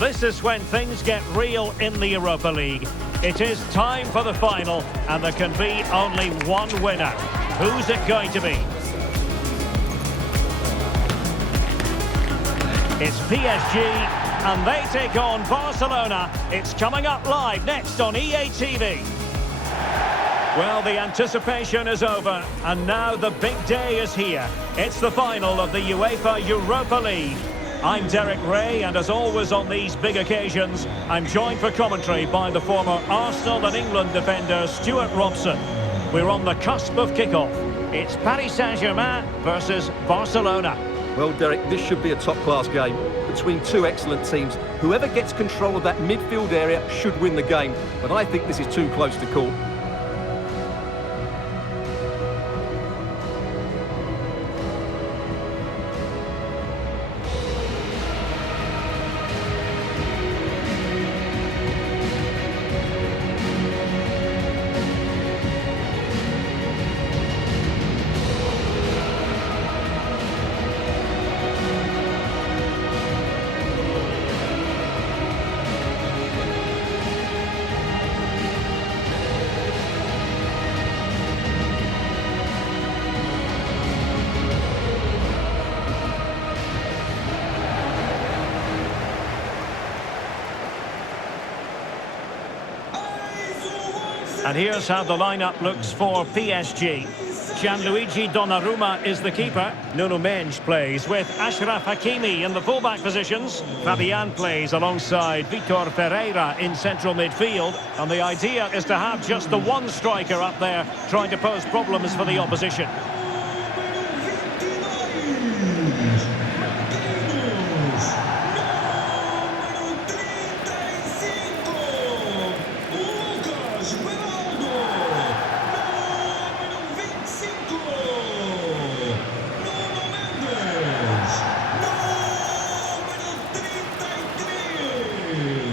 This is when things get real in the Europa League. It is time for the final, and there can be only one winner. Who's it going to be? It's PSG, and they take on Barcelona. It's coming up live next on EA TV. Well, the anticipation is over, and now the big day is here. It's the final of the UEFA Europa League. I'm Derek Ray, and as always on these big occasions, I'm joined for commentary by the former Arsenal and England defender Stuart Robson. We're on the cusp of kickoff. It's Paris Saint-Germain versus Barcelona. Well, Derek, this should be a top-class game between two excellent teams. Whoever gets control of that midfield area should win the game, but I think this is too close to call. And here's how the lineup looks for PSG. Gianluigi Donnarumma is the keeper. Nuno Mendes plays with Achraf Hakimi in the fullback positions. Fabian plays alongside Vitor Pereira in central midfield. And the idea is to have just the one striker up there trying to pose problems for the opposition.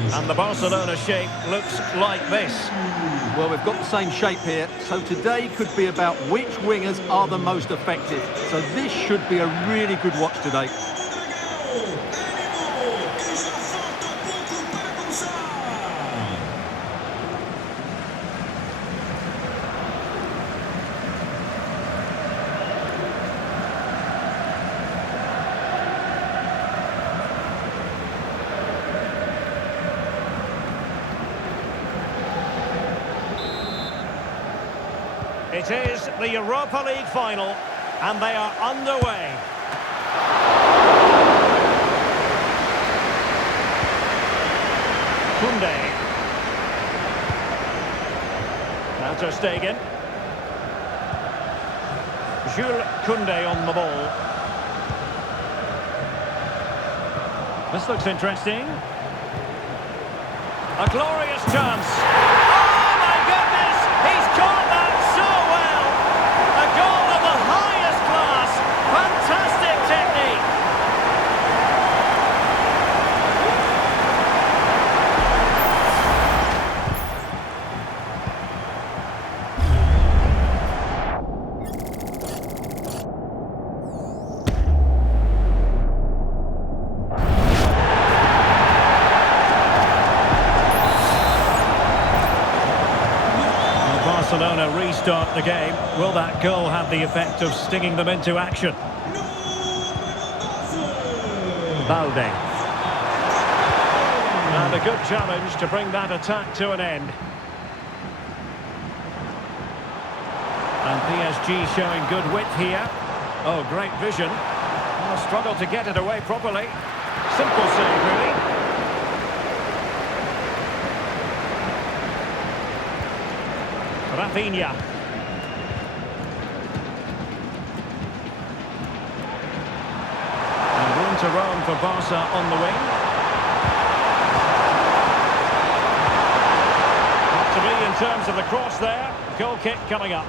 And the Barcelona shape looks like this. Well, we've got the same shape here, so today could be about which wingers are the most effective. So this should be a really good watch today. It is the Europa League final, and they are underway. Koundé. Now Ter Stegen. Jules Koundé on the ball. This looks interesting. A glorious chance. Oh my goodness! He's caught that so well! A goal of the highest class! Fantastic technique! Barcelona restart the game. Will that goal have the effect of stinging them into action? Balde. And a good challenge to bring that attack to an end. And PSG showing good width here. Oh, great vision. Oh, struggled to get it away properly. Simple save, really. Rafinha. And room to roam for Barca on the wing. Not to be in terms of the cross there. Goal kick coming up.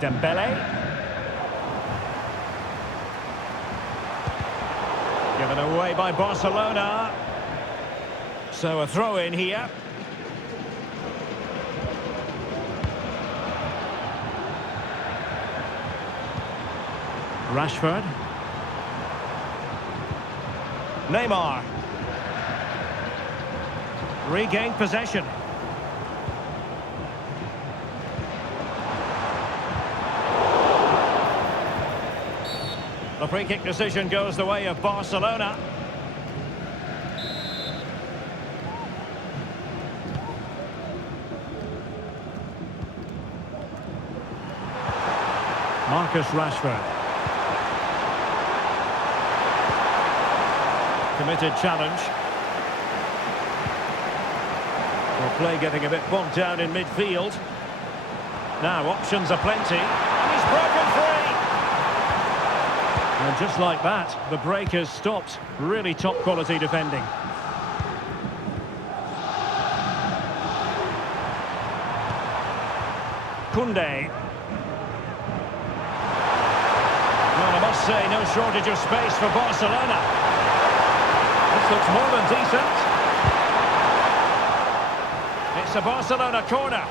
Dembele. Given away by Barcelona. So a throw in here. Rashford. Neymar. Regained possession. The free kick decision goes the way of Barcelona. Marcus Rashford. Committed challenge. Well, play getting a bit bogged down in midfield. Now options are plenty. And he's broken free. And just like that, the break has stopped. Really top quality defending. Koundé. Well, I must say, no shortage of space for Barcelona. This looks more than decent. It's a Barcelona corner.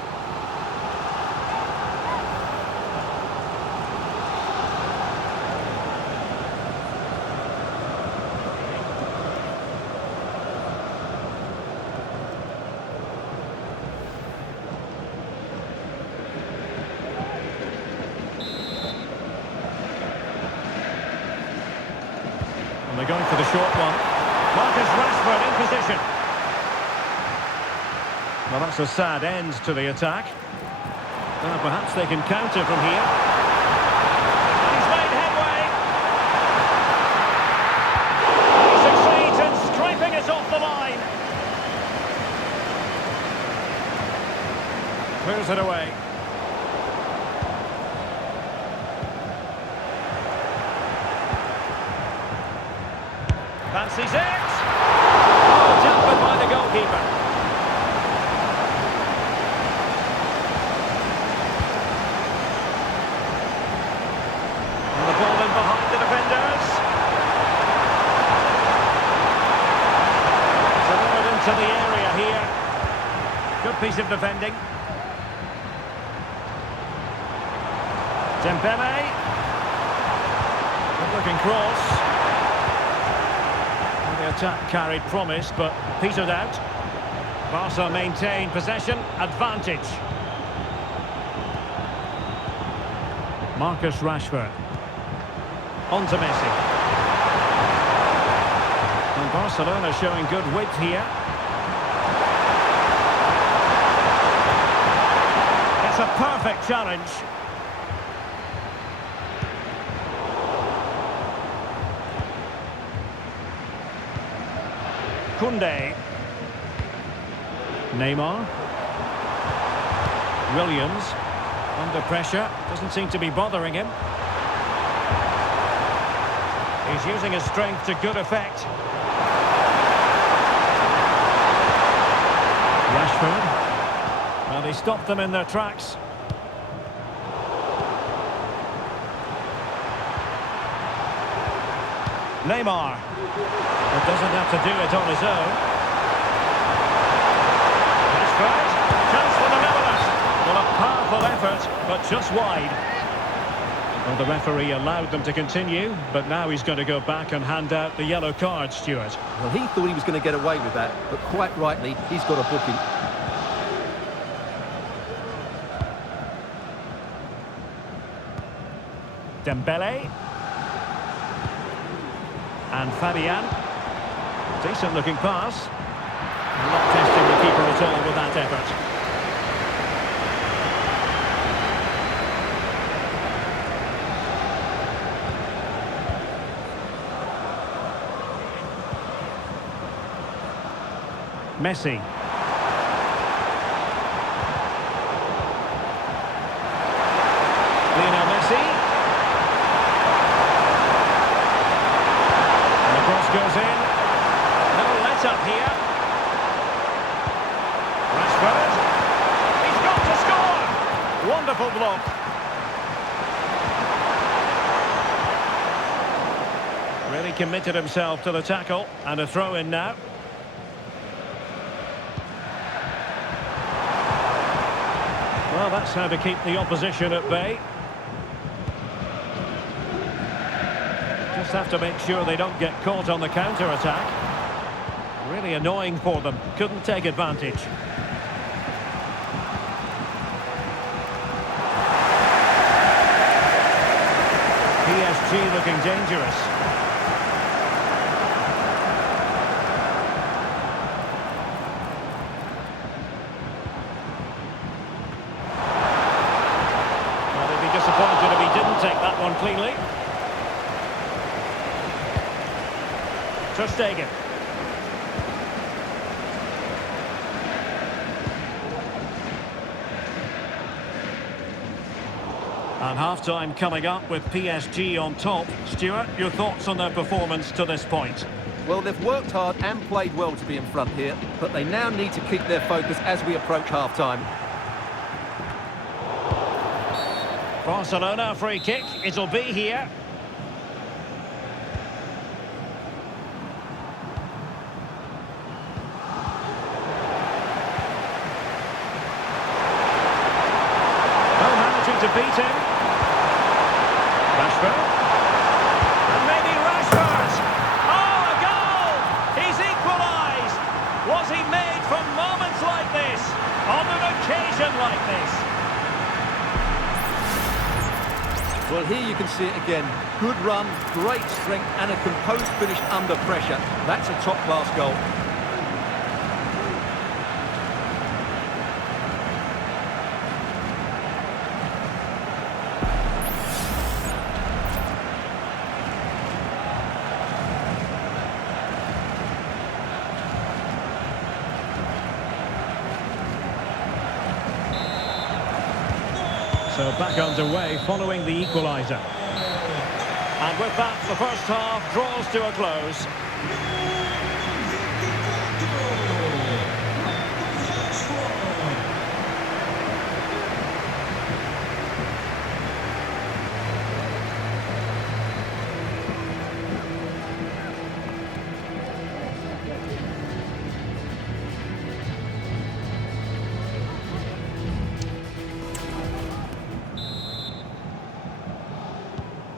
And they're going for the short one. Marcus Rashford in position. Well, that's a sad end to the attack. Well, perhaps they can counter from here. And he's made headway. He succeeds in scraping it off the line. Clears it away. Fancies it! Oh, tampered by the goalkeeper. And the ball in behind the defenders. Delivered into the area here. Good piece of defending. Dembele. Good looking cross. The attack carried promise, but petered out. Barca maintain possession, advantage. Marcus Rashford. On to Messi. And Barcelona showing good width here. It's a perfect challenge. Koundé. Neymar. Williams. Under pressure. Doesn't seem to be bothering him. He's using his strength to good effect. Rashford. Well, he stopped them in their tracks. Neymar. But doesn't have to do it on his own. Rashford. Chance for the Netherlands. Well, a powerful effort, but just wide. Well, the referee allowed them to continue, but now he's going to go back and hand out the yellow card, Stuart. Well, he thought he was going to get away with that, but quite rightly, he's got a booking. Dembele. And Fabian. Decent looking pass. Not testing the keeper at all with that effort. Messi. Lionel Messi. And the cross goes in. No let up here. Rashford. He's got to score. Wonderful block. Really committed himself to the tackle, and a throw in now. Well, that's how to keep the opposition at bay. Just have to make sure they don't get caught on the counter-attack. Really annoying for them. Couldn't take advantage. PSG looking dangerous. Well, they'd be disappointed if he didn't take that one cleanly. Ter Stegen. And half-time coming up with PSG on top. Stuart, your thoughts on their performance to this point? Well, they've worked hard and played well to be in front here, but they now need to keep their focus as we approach half-time. Barcelona free kick. It'll be here. Oh, managing to beat him. Rashford. And maybe Rashford. Oh, a goal! He's equalised. Was he made from moments like this? On an occasion like this? Well, here you can see it again. Good run, great strength, and a composed finish under pressure. That's a top-class goal. So back underway following the equaliser. And with that, the first half draws to a close.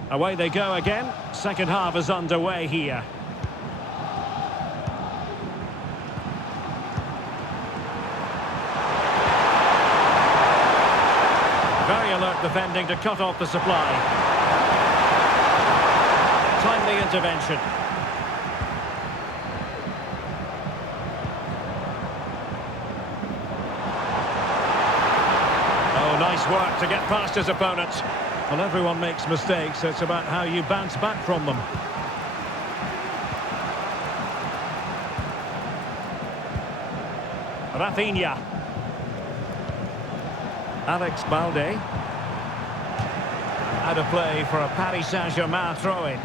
Away they go again. Second half is underway here. Very alert defending to cut off the supply. Timely intervention. Oh, nice work to get past his opponents. Well, everyone makes mistakes. It's about how you bounce back from them. Rafinha. Alex Balde. Out of play for a Paris Saint-Germain throw-in.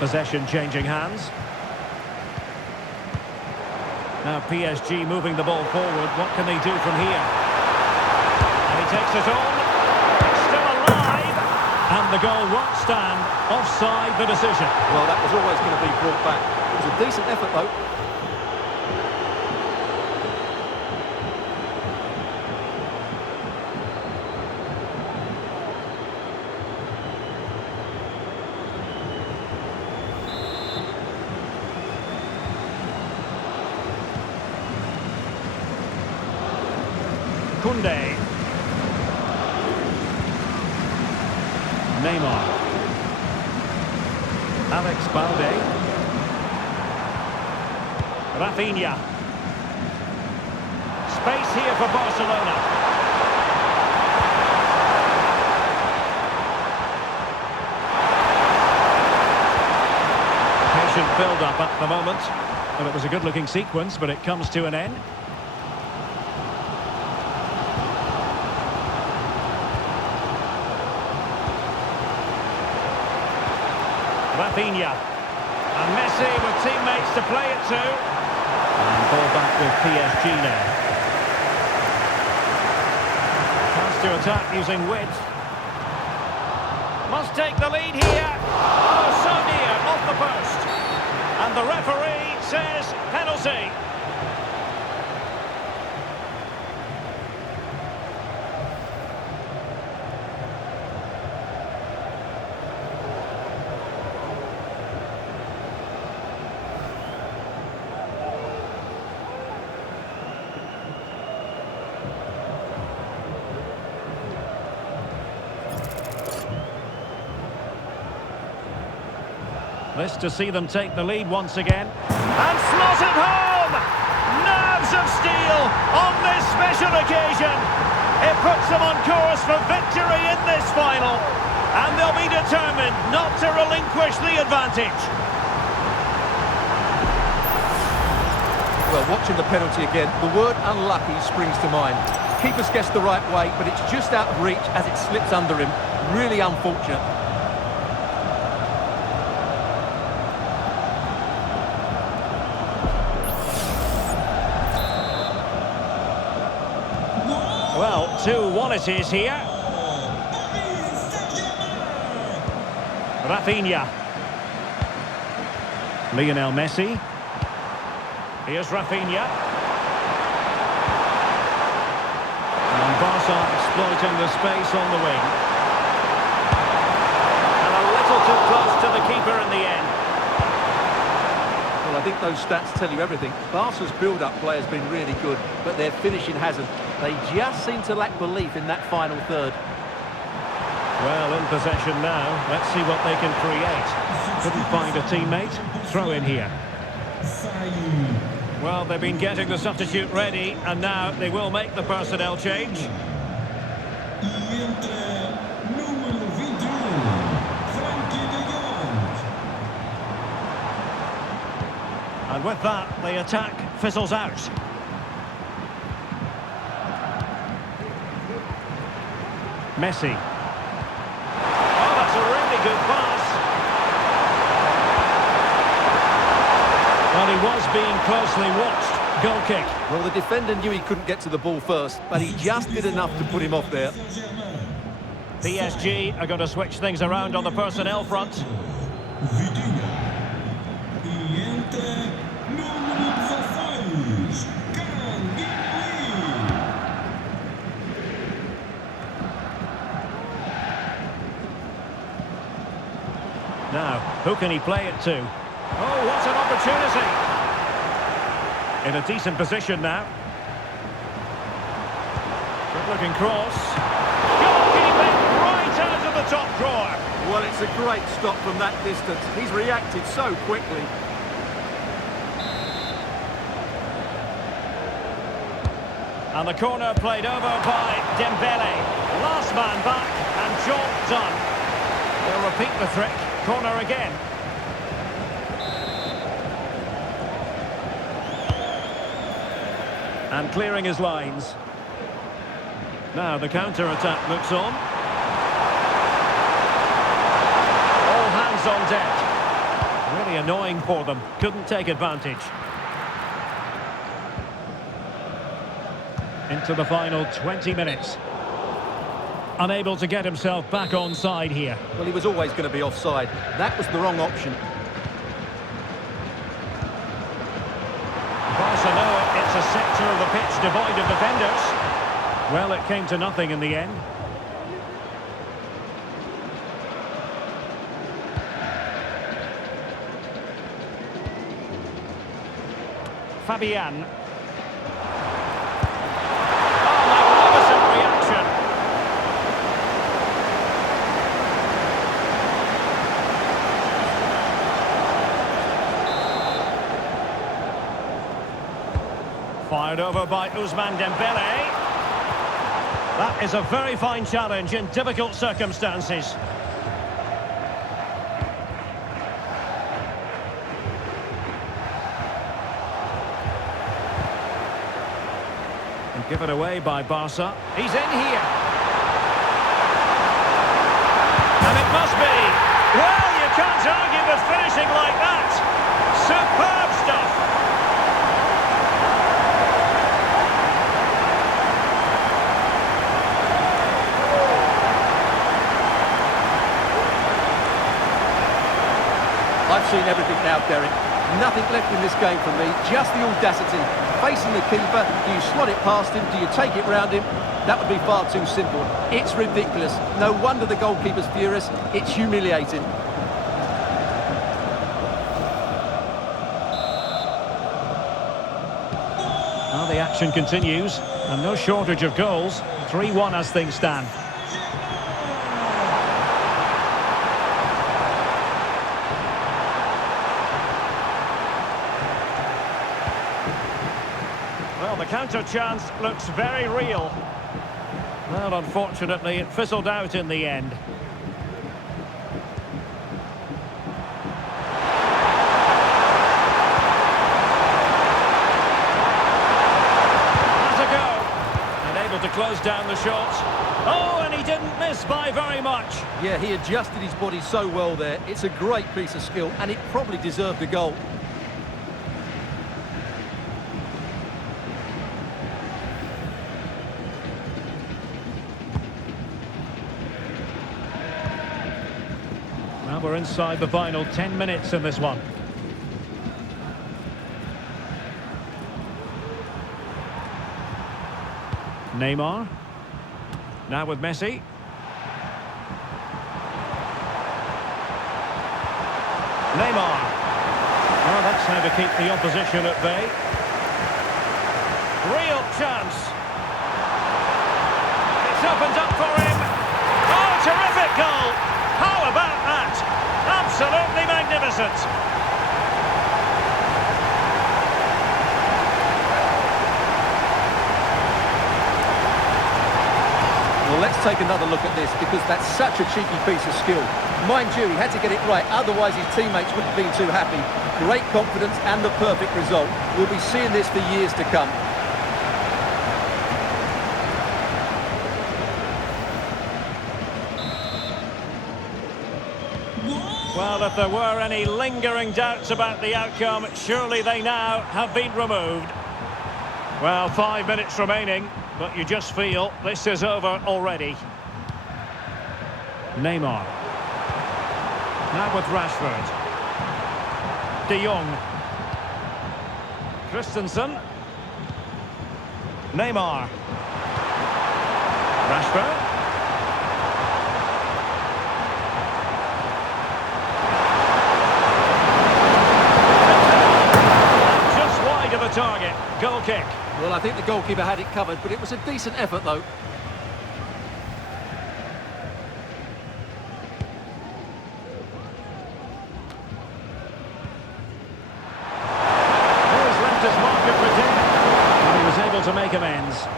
Possession changing hands. Now PSG moving the ball forward. What can they do from here? Takes it on, it's still alive, and the goal won't stand. Offside the decision. Well, that was always going to be brought back. It was a decent effort, though. Koundé. Neymar. Alex Balde. Rafinha. Space here for Barcelona. Patient build-up at the moment. Well, it was a good-looking sequence, but it comes to an end. Rafinha. And Messi with teammates to play it to. And ball back with PSG now. Chance to attack using width. Must take the lead here. Oh, so near, off the post. And the referee says penalty. This to see them take the lead once again. And slotted home! Nerves of steel on this special occasion. It puts them on course for victory in this final. And they'll be determined not to relinquish the advantage. Well, watching the penalty again, the word unlucky springs to mind. Keeper's guessed the right way, but it's just out of reach as it slips under him. Really unfortunate. Well, 2-1 it is here. Rafinha. Lionel Messi. Here's Rafinha. And Barca exploiting the space on the wing. And a little too close to the keeper in the end. Well, I think those stats tell you everything. Barca's build-up play has been really good, but their finishing hasn't. They just seem to lack belief in that final third. Well, in possession now. Let's see what they can create. Couldn't find a teammate. Throw in here. Well, they've been getting the substitute ready, and now they will make the personnel change. And with that, the attack fizzles out. Messi. Oh, that's a really good pass. Well, he was being closely watched. Goal kick. Well, the defender knew he couldn't get to the ball first, but he just did enough to put him off there. PSG are going to switch things around on the personnel front. Now, who can he play it to? Oh, what an opportunity! In a decent position now. Good-looking cross. Goalkeeping right out of the top drawer. Well, it's a great stop from that distance. He's reacted so quickly. And the corner played over by Dembele. Last man back and job done. They'll repeat the trick. Corner again. And clearing his lines. Now the counter-attack looks on. All hands on deck. Really annoying for them. Couldn't take advantage. Into the final 20 minutes. Unable to get himself back on side here. Well, he was always going to be offside. That was the wrong option. Barcelona, it's a sector of the pitch devoid of defenders. Well, it came to nothing in the end. Fabian. Oh, magnificent reaction. Fired over by Ousmane Dembele. That is a very fine challenge in difficult circumstances. And given away by Barca. He's in here. And it must be. Well, you can't argue with finishing like that. Superb stuff. I've seen everything now, Derek. Nothing left in this game for me, just the audacity. Facing the keeper, do you slot it past him, do you take it round him? That would be far too simple. It's ridiculous. No wonder the goalkeeper's furious. It's humiliating. Now the action continues, and no shortage of goals. 3-1 as things stand. counter chance looks very real. Well, unfortunately, it fizzled out in the end. That's a go. And able to close down the shot. Oh, and he didn't miss by very much. Yeah, he adjusted his body so well there. It's a great piece of skill, and it probably deserved a goal. Well, we're inside the final 10 minutes in this one. Neymar. Now with Messi. Neymar. Well, that's how to keep the opposition at bay. Real chance. It's opened up for him. Oh, terrific goal. How about that? Absolutely magnificent. Well, let's take another look at this, because that's such a cheeky piece of skill. Mind you, he had to get it right, otherwise his teammates wouldn't have been too happy. Great confidence and the perfect result. We'll be seeing this for years to come. Well, if there were any lingering doubts about the outcome, surely they now have been removed. Well, 5 minutes remaining, but you just feel this is over already. Neymar. Now with Rashford. De Jong. Christensen. Neymar. Rashford. Just wide of the target. Goal kick. Well, I think the goalkeeper had it covered, but it was a decent effort, though. He's left his market for dead, and he was able to make amends.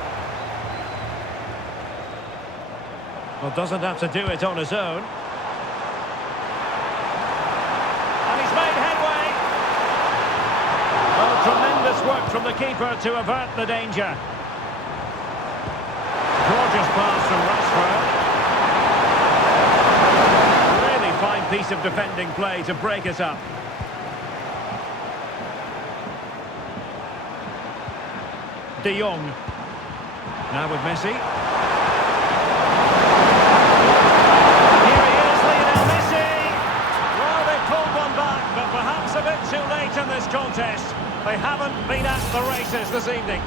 Well, doesn't have to do it on his own. And he's made headway. Oh, tremendous work from the keeper to avert the danger. Gorgeous pass from Rashford. Really fine piece of defending play to break it up. De Jong. Now with Messi. Here he is, Lionel Messi. Well, they pulled one back, but perhaps a bit too late in this contest. They haven't been at the races this evening.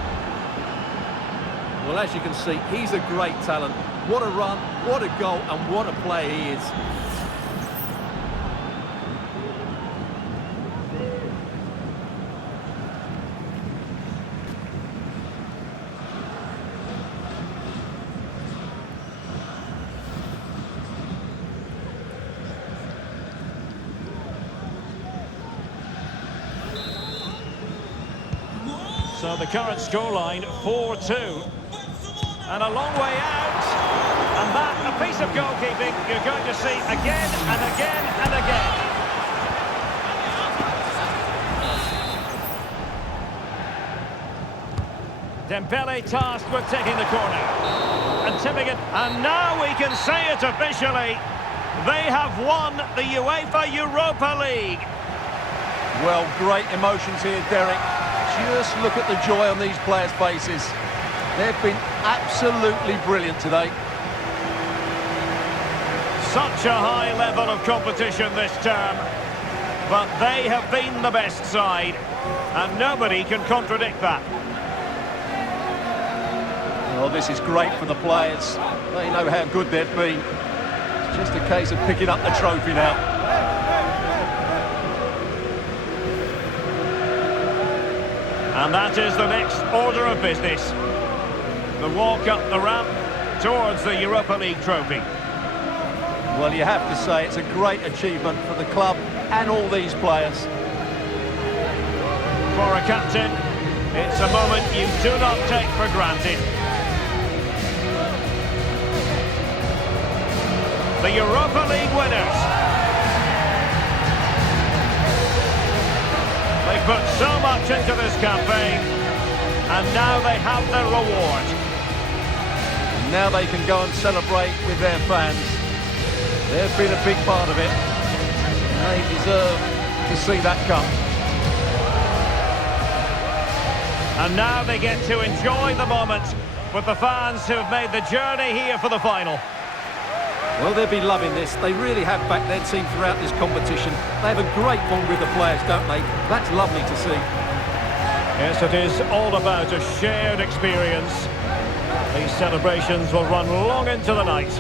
Well, as you can see, he's a great talent. What a run, what a goal, and what a player he is. So the current scoreline, 4-2. And a long way out. And that, a piece of goalkeeping you're going to see again and again and again. Dembele tasked with taking the corner. And tipping it. And now we can say it officially. They have won the UEFA Europa League. Well, great emotions here, Derek. Just look at the joy on these players' faces. They've been absolutely brilliant today. Such a high level of competition this term. But they have been the best side. And nobody can contradict that. Well, this is great for the players. They know how good they've been. It's just a case of picking up the trophy now. And that is the next order of business. The walk up the ramp towards the Europa League trophy. Well, you have to say it's a great achievement for the club and all these players. For a captain, It's a moment you do not take for granted. The Europa League winners. They put so much into this campaign, and now they have their reward. And now they can go and celebrate with their fans. They've been a big part of it. They deserve to see that cup. And now they get to enjoy the moment with the fans who have made the journey here for the final. Well, they'll be loving this. They really have backed their team throughout this competition. They have a great bond with the players, don't they? That's lovely to see. Yes, it is all about a shared experience. These celebrations will run long into the night.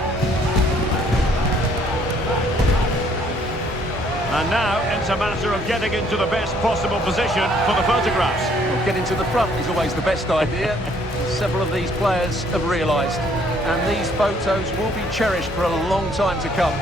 And now it's a matter of getting into the best possible position for the photographs. Well, getting to the front is always the best idea. Several of these players have realised. And these photos will be cherished for a long time to come.